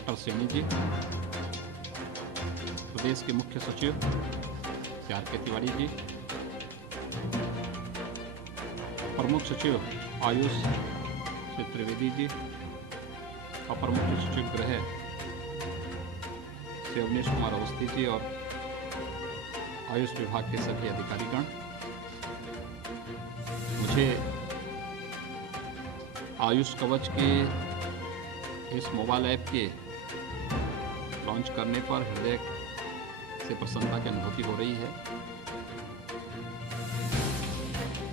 Doctor Saini ji, प्रदेश के मुख्य सचिव श्री आर के तिवारी जी, प्रमुख सचिव आयुष श्री त्रिवेदी जी, अपर मुख्य सचिव गृह श्री अवनीश कुमार अवस्थी जी और आयुष विभाग के सभी अधिकारीगण, मुझे आयुष कवच के इस मोबाइल ऐप के लॉन्च करने पर हृदय से प्रसन्नता की अनुभूति हो रही है।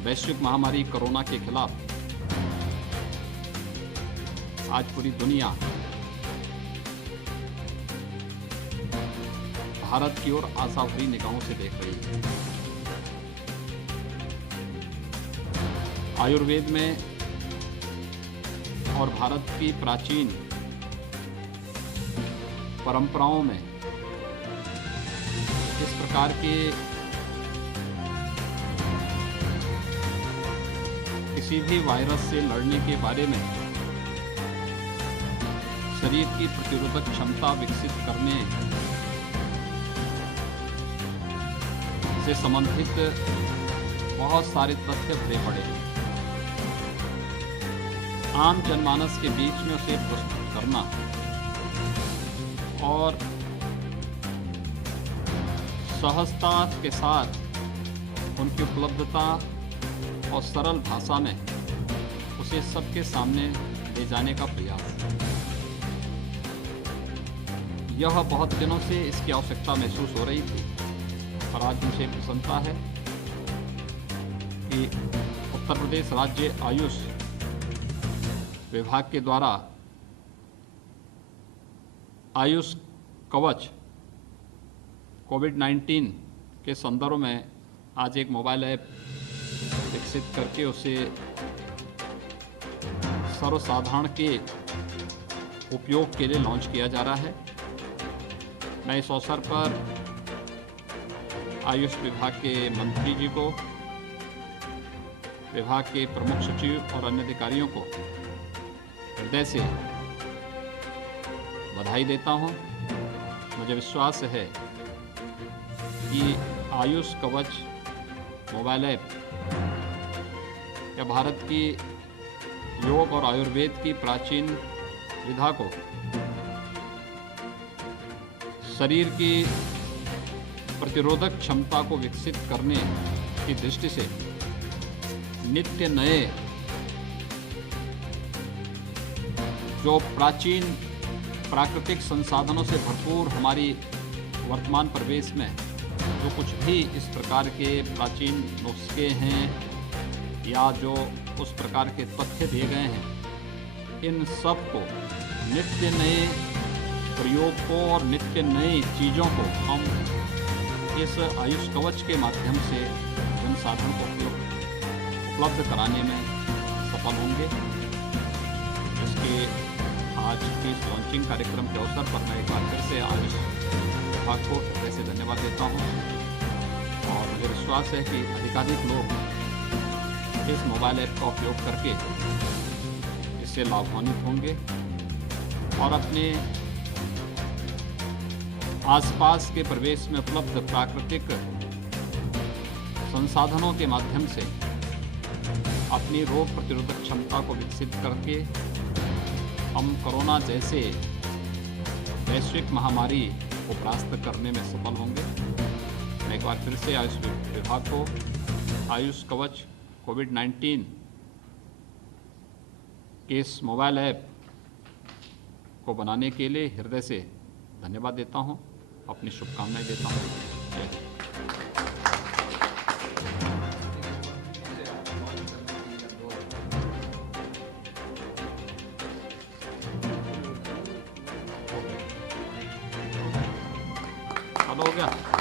वैश्विक महामारी कोरोना के खिलाफ आज पूरी दुनिया भारत की ओर आशा भरी निगाहों से देख रही है। आयुर्वेद में और भारत की प्राचीन परंपराओं में इस प्रकार के किसी भी वायरस से लड़ने के बारे में शरीर की प्रतिरोधक क्षमता विकसित करने से संबंधित बहुत सारे तथ्य भरे पड़े हैं। आम जनमानस के बीच में उसे प्रस्तुत करना और सहजता के साथ उनकी उपलब्धता और सरल भाषा में उसे सबके सामने ले जाने का प्रयास। यह बहुत दिनों से इसकी आवश्यकता महसूस हो रही थी और आज मुझे प्रसन्नता है कि उत्तर प्रदेश राज्य आयुष विभाग के द्वारा आयुष कवच कोविड-19 के संदर्भ में आज एक मोबाइल ऐप विकसित करके उसे सर्वसाधारण के उपयोग के लिए लॉन्च किया जा रहा है। मैं इस अवसर पर आयुष विभाग के मंत्री जी को, विभाग के प्रमुख सचिव और अन्य अधिकारियों को हृदय से बधाई देता हूं। मुझे विश्वास है कि आयुष कवच मोबाइल ऐप या भारत की योग और आयुर्वेद की प्राचीन विधा को शरीर की प्रतिरोधक क्षमता को विकसित करने की दृष्टि से नित्य नए जो प्राचीन प्राकृतिक संसाधनों से भरपूर हमारी वर्तमान परिवेश में जो कुछ भी इस प्रकार के प्राचीन नुस्खे हैं या जो उस प्रकार के तथ्य दिए गए हैं, इन सब को नित्य नए प्रयोग को और नित्य नई चीज़ों को हम इस आयुष कवच के माध्यम से जनसाधारण को उपलब्ध कराने में सफल होंगे। इसके आज की इस लॉन्चिंग कार्यक्रम के अवसर पर मैं एक बार फिर से आयुष विभाग को ऐसे धन्यवाद देता हूं और मुझे विश्वास है कि अधिकाधिक लोग इस मोबाइल ऐप का उपयोग करके इससे लाभान्वित होंगे और अपने आसपास के परिवेश में उपलब्ध प्राकृतिक संसाधनों के माध्यम से अपनी रोग प्रतिरोधक क्षमता को विकसित करके हम कोरोना जैसे वैश्विक महामारी को परास्त करने में सफल होंगे। मैं एक बार फिर से आयुष विभाग को आयुष कवच कोविड-19 के इस मोबाइल ऐप को बनाने के लिए हृदय से धन्यवाद देता हूं, अपनी शुभकामनाएं देता हूं। जय हिंद। हो गया।